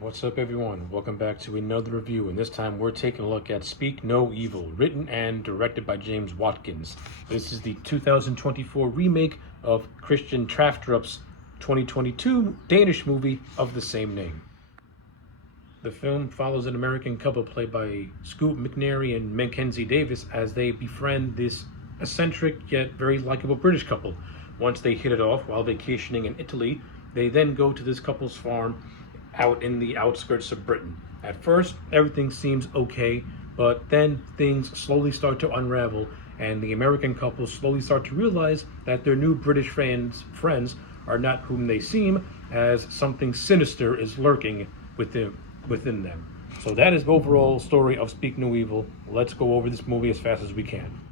What's up, everyone? Welcome back to another review, and this time we're taking a look at Speak No Evil, written and directed by James Watkins. This is the 2024 remake of Christian Tafdrup's 2022 Danish movie of the same name. The film follows an American couple played by Scoot McNairy and Mackenzie Davis as they befriend this eccentric yet very likable British couple. Once they hit it off while vacationing in Italy, they then go to this couple's farm out in the outskirts of Britain. At first, everything seems okay, but then things slowly start to unravel, and the American couple slowly start to realize that their new British friends are not whom they seem, as something sinister is lurking within them. So that is the overall story of Speak No Evil. Let's go over this movie as fast as we can.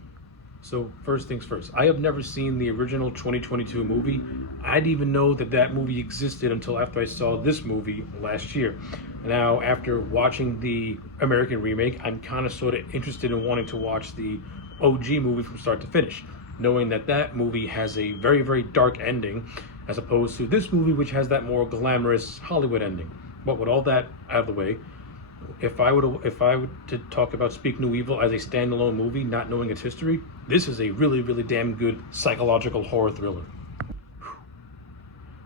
So first things first, I have never seen the original 2022 movie. I didn't even know that movie existed until after I saw this movie last year. Now, after watching the American remake, I'm kind of sort of interested in wanting to watch the OG movie from start to finish, knowing that movie has a very, very dark ending, as opposed to this movie, which has that more glamorous Hollywood ending. But with all that out of the way, if I were to talk about Speak No Evil as a standalone movie, not knowing its history, this is a really, really damn good psychological horror thriller.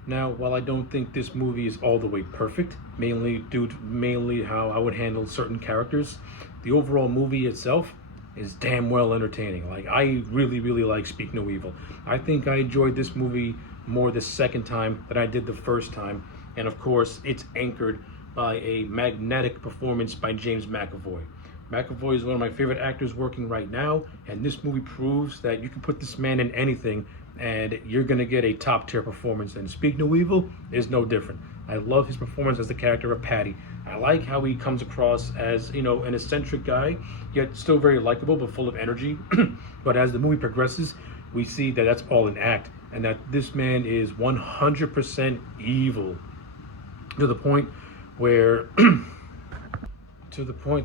Now, while I don't think this movie is all the way perfect, mainly due to how I would handle certain characters, the overall movie itself is damn well entertaining. Like, I really, really like Speak No Evil. I think I enjoyed this movie more the second time than I did the first time, and of course, it's anchored by a magnetic performance by James McAvoy. McAvoy is one of my favorite actors working right now, and this movie proves that you can put this man in anything and you're gonna get a top tier performance, and Speak No Evil is no different. I love his performance as the character of Patty. I like how he comes across as, an eccentric guy, yet still very likable but full of energy. But as the movie progresses, we see that that's all an act, and that this man is 100% evil, to the point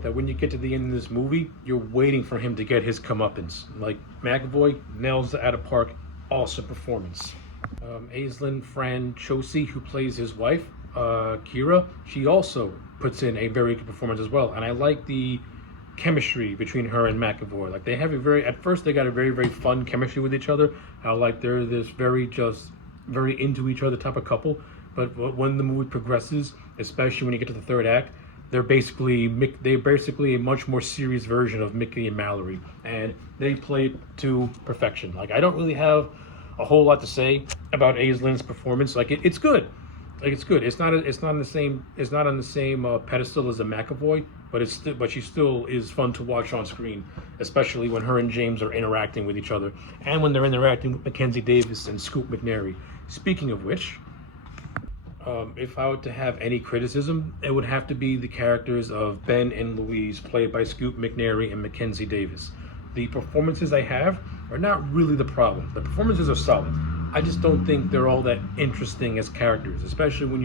that when you get to the end of this movie, you're waiting for him to get his comeuppance. Like, McAvoy nails it out of park. Awesome performance. Aislinn Franchosi, who plays his wife, Kira, she also puts in a very good performance as well. And I like the chemistry between her and McAvoy. Like, they have at first they got a very, very fun chemistry with each other. How, like, they're this very into each other type of couple. But when the movie progresses, especially when you get to the third act, they're basically a much more serious version of Mickey and Mallory, and they play to perfection. Like, I don't really have a whole lot to say about Aislinn's performance. Like, it's good. Like, it's good. It's not on the same pedestal as a McAvoy, but she still is fun to watch on screen, especially when her and James are interacting with each other, and when they're interacting with Mackenzie Davis and Scoot McNairy. Speaking of which, if I were to have any criticism, it would have to be the characters of Ben and Louise, played by Scoot McNairy and Mackenzie Davis. The performances I have are not really the problem. The performances are solid. I just don't think they're all that interesting as characters, especially when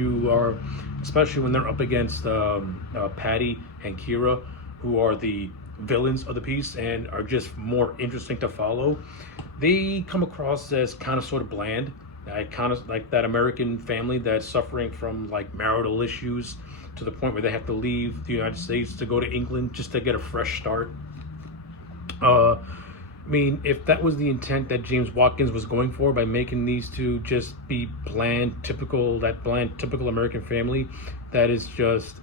they're up against Patty and Kira, who are the villains of the piece and are just more interesting to follow. They come across as kind of sort of bland. I kind of like that American family that's suffering from, like, marital issues to the point where they have to leave the United States to go to England just to get a fresh start. I mean, if that was the intent that James Watkins was going for by making these two just be bland, typical American family, that is just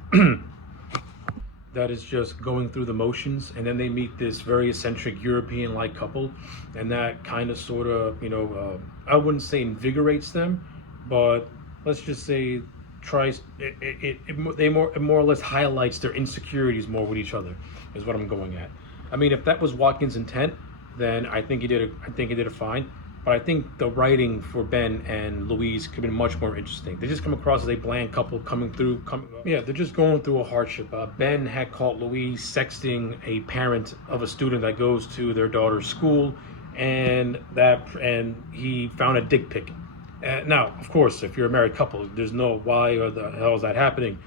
going through the motions, and then they meet this very eccentric European-like couple, and that kind of sort of, I wouldn't say invigorates them, but let's just say it more or less highlights their insecurities more with each other, is what I'm going at. I mean, if that was Watkins' intent, then I think he did it fine. But I think the writing for Ben and Louise could have been much more interesting. They just come across as a bland couple they're just going through a hardship. Ben had caught Louise sexting a parent of a student that goes to their daughter's school, and he found a dick pic. Now, of course, if you're a married couple, there's no why or the hell is that happening.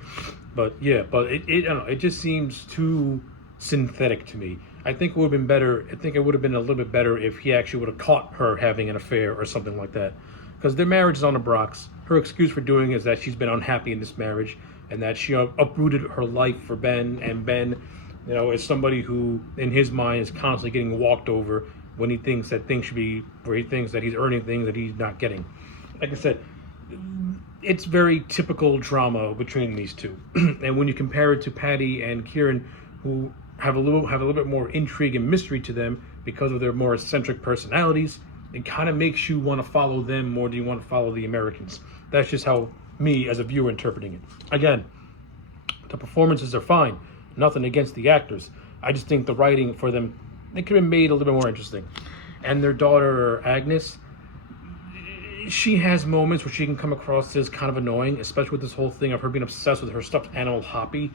But yeah, it just seems too synthetic to me. I think it would have been better. I think it would have been a little bit better if he actually would have caught her having an affair or something like that. because their marriage is on the rocks. Her excuse for doing it is that she's been unhappy in this marriage, and that she uprooted her life for Ben, and Ben, is somebody who, in his mind, is constantly getting walked over when he thinks that things should be, where he thinks that he's earning things that he's not getting. Like I said, it's very typical drama between these two. And when you compare it to Patty and Kieran, who have a little bit more intrigue and mystery to them because of their more eccentric personalities, it kind of makes you want to follow them more than you want to follow the Americans. That's just how me as a viewer interpreting it. Again, the performances are fine. Nothing against the actors. I just think the writing for them, it could have been made a little bit more interesting. And their daughter, Agnes, she has moments where she can come across as kind of annoying, especially with this whole thing of her being obsessed with her stuffed animal Hoppy.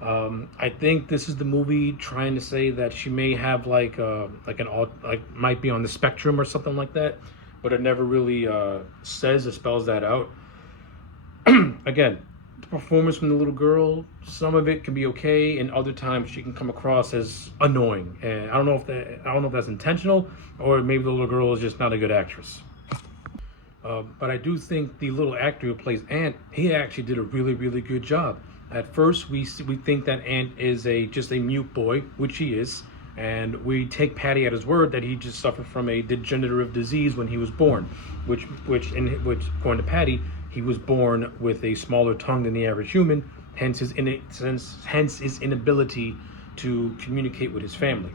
I think this is the movie trying to say that she may have might be on the spectrum or something like that, but it never really says or spells that out. Again, the performance from the little girl, some of it can be okay, and other times she can come across as annoying. And I don't know if that's intentional, or maybe the little girl is just not a good actress. But I do think the little actor who plays Ant, he actually did a really, really good job. At first, we think that Ant is just a mute boy, which he is, and we take Patty at his word that he just suffered from a degenerative disease when he was born, which according to Patty, he was born with a smaller tongue than the average human, hence his inability to communicate with his family.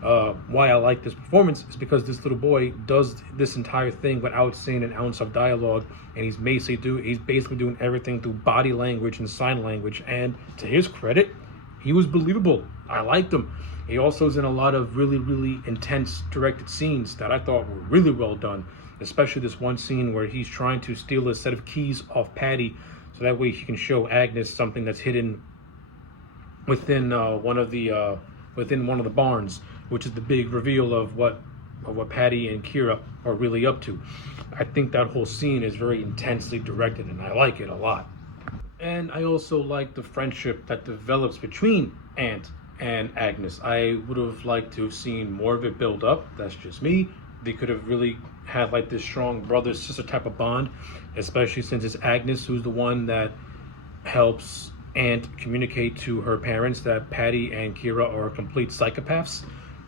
Why I like this performance is because this little boy does this entire thing without saying an ounce of dialogue, and he's basically doing everything through body language and sign language. And to his credit, he was believable. I liked him. He also is in a lot of really, really intense directed scenes that I thought were really well done, especially this one scene where he's trying to steal a set of keys off Patty so that way he can show Agnes something that's hidden within one of the barns, which is the big reveal of what Patty and Kira are really up to. I think that whole scene is very intensely directed, and I like it a lot. And I also like the friendship that develops between Ant and Agnes. I would have liked to have seen more of it build up. That's just me. They could have really had like this strong brother-sister type of bond, especially since it's Agnes who's the one that helps Ant communicate to her parents that Patty and Kira are complete psychopaths.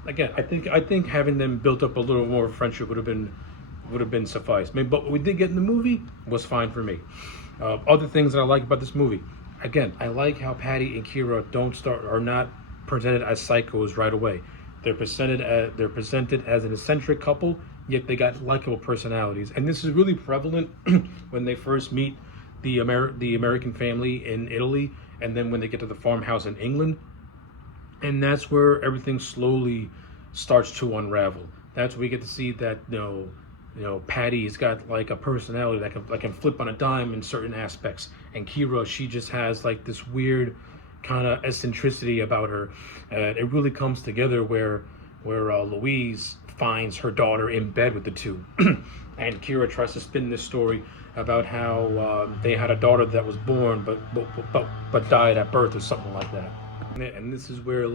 Again, I think having them built up a little more friendship would have been suffice. But what we did get in the movie was fine for me. Other things that I like about this movie, again, I like how Patty and Kira are not presented as psychos right away. They're presented as an eccentric couple, yet they got likable personalities, and this is really prevalent when they first meet the American family in Italy, and then when they get to the farmhouse in England. And that's where everything slowly starts to unravel. That's where we get to see that Patty's got like a personality that can flip on a dime in certain aspects, and Kira, she just has like this weird kind of eccentricity about her. It really comes together where Louise finds her daughter in bed with the two, and Kira tries to spin this story about how they had a daughter that was born but died at birth or something like that. And this is where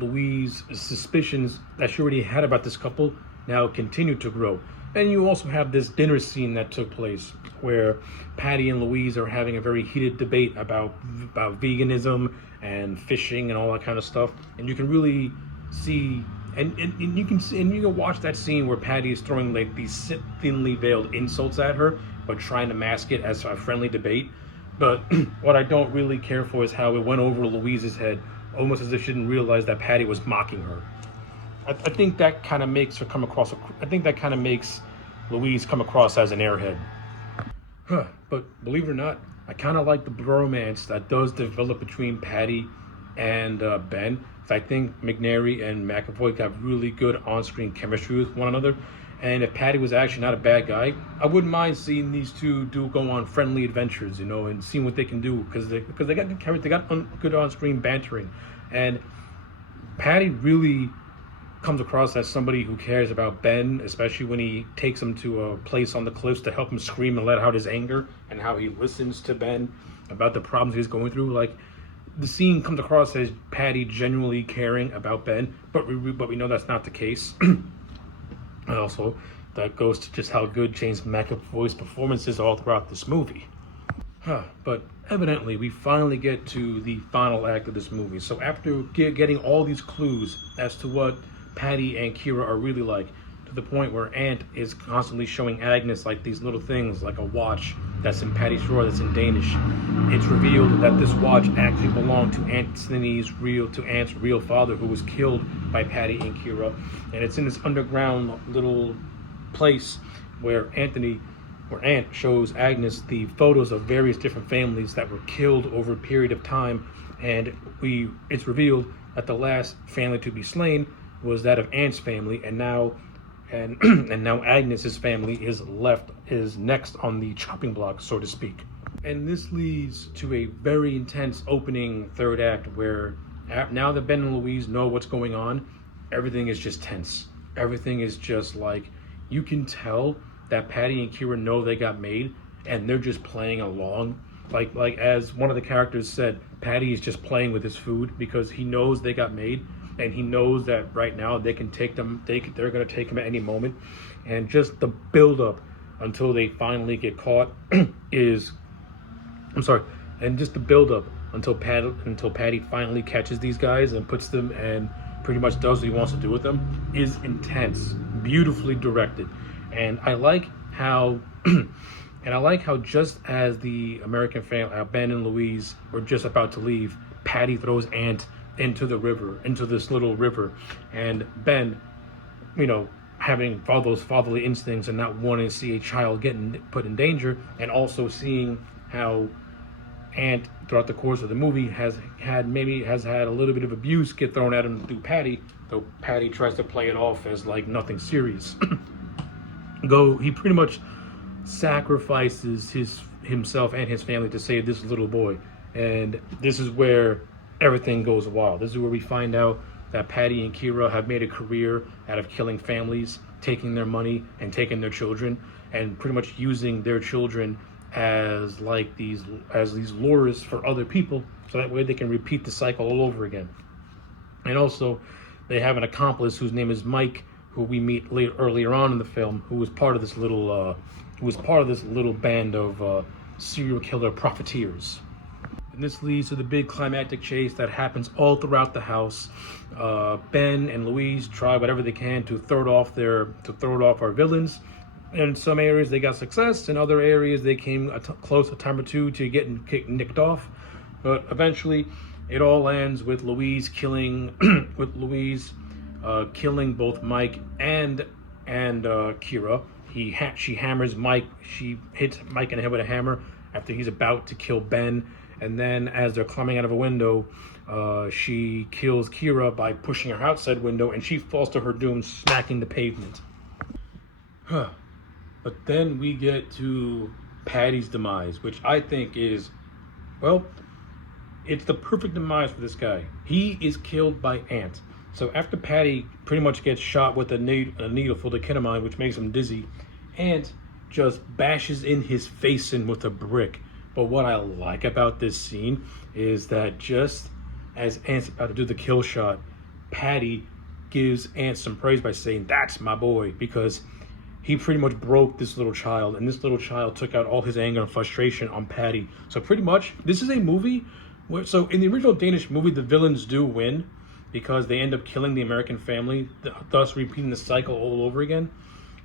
Louise's suspicions that she already had about this couple now continue to grow. And you also have this dinner scene that took place where Patty and Louise are having a very heated debate about veganism and fishing and all that kind of stuff. And you can really see, and you can watch that scene where Patty is throwing like these thinly veiled insults at her, but trying to mask it as a friendly debate. But what I don't really care for is how it went over Louise's head, almost as if she didn't realize that Patty was mocking her. I think that kind of makes her come across. I think that kind of makes Louise come across as an airhead. But believe it or not, I kind of like the bromance that does develop between Patty and Ben. I think McNary and McAvoy got really good on-screen chemistry with one another. And if Patty was actually not a bad guy, I wouldn't mind seeing these two go on friendly adventures, and seeing what they can do, because they got good character, they got good on-screen bantering, and Patty really comes across as somebody who cares about Ben, especially when he takes him to a place on the cliffs to help him scream and let out his anger, and how he listens to Ben about the problems he's going through. Like, the scene comes across as Patty genuinely caring about Ben, but we know that's not the case. Also, that goes to just how good James McAvoy's performance is all throughout this movie. But evidently, we finally get to the final act of this movie. So after getting all these clues as to what Patty and Kira are really like, to the point where Aunt is constantly showing Agnes like these little things, like a watch that's in Patty's drawer that's in Danish. It's revealed that this watch actually belonged to Aunt's real father, who was killed by Patty and Kira. And it's in this underground little place where Aunt shows Agnes the photos of various different families that were killed over a period of time, and it's revealed that the last family to be slain was that of Aunt's family, and now Agnes's family is next on the chopping block, so to speak. And this leads to a very intense opening third act where now that Ben and Louise know what's going on, everything is just tense. Everything is just like, you can tell that Patty and Kira know they got made, and they're just playing along. Like as one of the characters said, Patty is just playing with his food because he knows they got made, and he knows that right now they can take them. They're going to take him at any moment, and just the build up until they finally get caught until Patty finally catches these guys and puts them and pretty much does what he wants to do with them is intense, beautifully directed. And I like how just as the American family, Ben and Louise were just about to leave, Patty throws Aunt into this little river, and Ben, having all those fatherly instincts and not wanting to see a child getting put in danger, and also seeing how Aunt throughout the course of the movie has had a little bit of abuse get thrown at him through Patty, though Patty tries to play it off as like nothing serious. He pretty much sacrifices himself and his family to save this little boy, and this is where everything goes wild. This is where we find out that Patty and Kira have made a career out of killing families, taking their money and taking their children, and pretty much using their children as these lures for other people, so that way they can repeat the cycle all over again. And also, they have an accomplice whose name is Mike, who we meet earlier on in the film, who was part of this little band of serial killer profiteers. And this leads to the big climactic chase that happens all throughout the house. Ben and Louise try whatever they can to throw it off our villains. In some areas they got success. In other areas they came close a time or two to getting nicked off. But eventually, it all ends with Louise killing both Mike and Kira. She hammers Mike. She hits Mike in the head with a hammer after he's about to kill Ben. And then, as they're climbing out of a window, she kills Kira by pushing her outside window, and she falls to her doom, smacking the pavement. But then we get to Patty's demise, which I think is, it's the perfect demise for this guy. He is killed by Aunt. So after Patty pretty much gets shot with a needle full of ketamine, which makes him dizzy, Aunt just bashes in his face in with a brick. But what I like about this scene is that just as Aunt's about to do the kill shot, Patty gives Aunt some praise by saying, "That's my boy," because he pretty much broke this little child, and this little child took out all his anger and frustration on Patty. So pretty much, this is a movie where, so in the original Danish movie, the villains do win because they end up killing the American family, thus repeating the cycle all over again.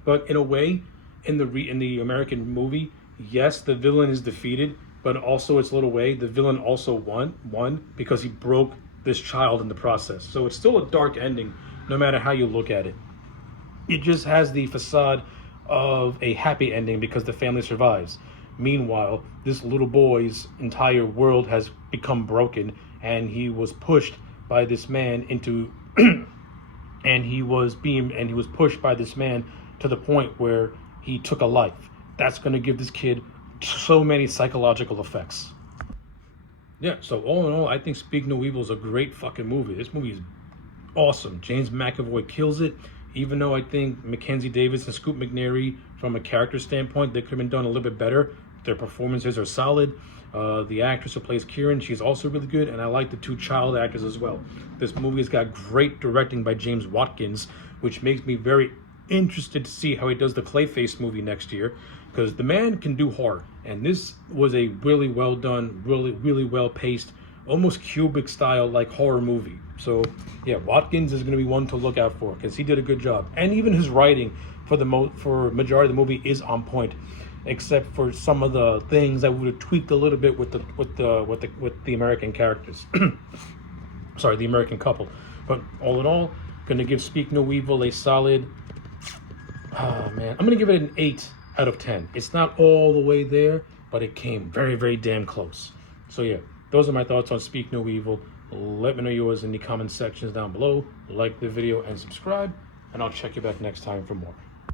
But in a way, in the American movie, yes, the villain is defeated, but also its little way, the villain also won because he broke this child in the process. So it's still a dark ending, no matter how you look at it. It just has the facade of a happy ending because the family survives. Meanwhile, this little boy's entire world has become broken, and he was pushed by this man into, and he was pushed by this man to the point where he took a life. That's going to give this kid so many psychological effects. Yeah, so all in all, I think Speak No Evil is a great fucking movie. This movie is awesome. James McAvoy kills it. Even though I think Mackenzie Davis and Scoot McNairy, from a character standpoint, they could have been done a little bit better. Their performances are solid. The actress who plays Kieran, she's also really good, and I like the two child actors as well. This movie has got great directing by James Watkins, which makes me very interested to see how he does the Clayface movie next year, because the man can do horror, and this was a really well done, really well paced, almost Kubrick style like horror movie. So yeah, Watkins is going to be one to look out for, because he did a good job, and even his writing for majority of the movie is on point, except for some of the things that would have tweaked a little bit with the American characters. Sorry, the American couple. But all in all, gonna give Speak No Evil a solid, oh man, I'm gonna give it an 8 out of 10. It's not all the way there, but it came very damn close. So yeah, those are my thoughts on Speak No Evil. Let me know yours in the comment sections down below. Like the video and subscribe, and I'll check you back next time for more.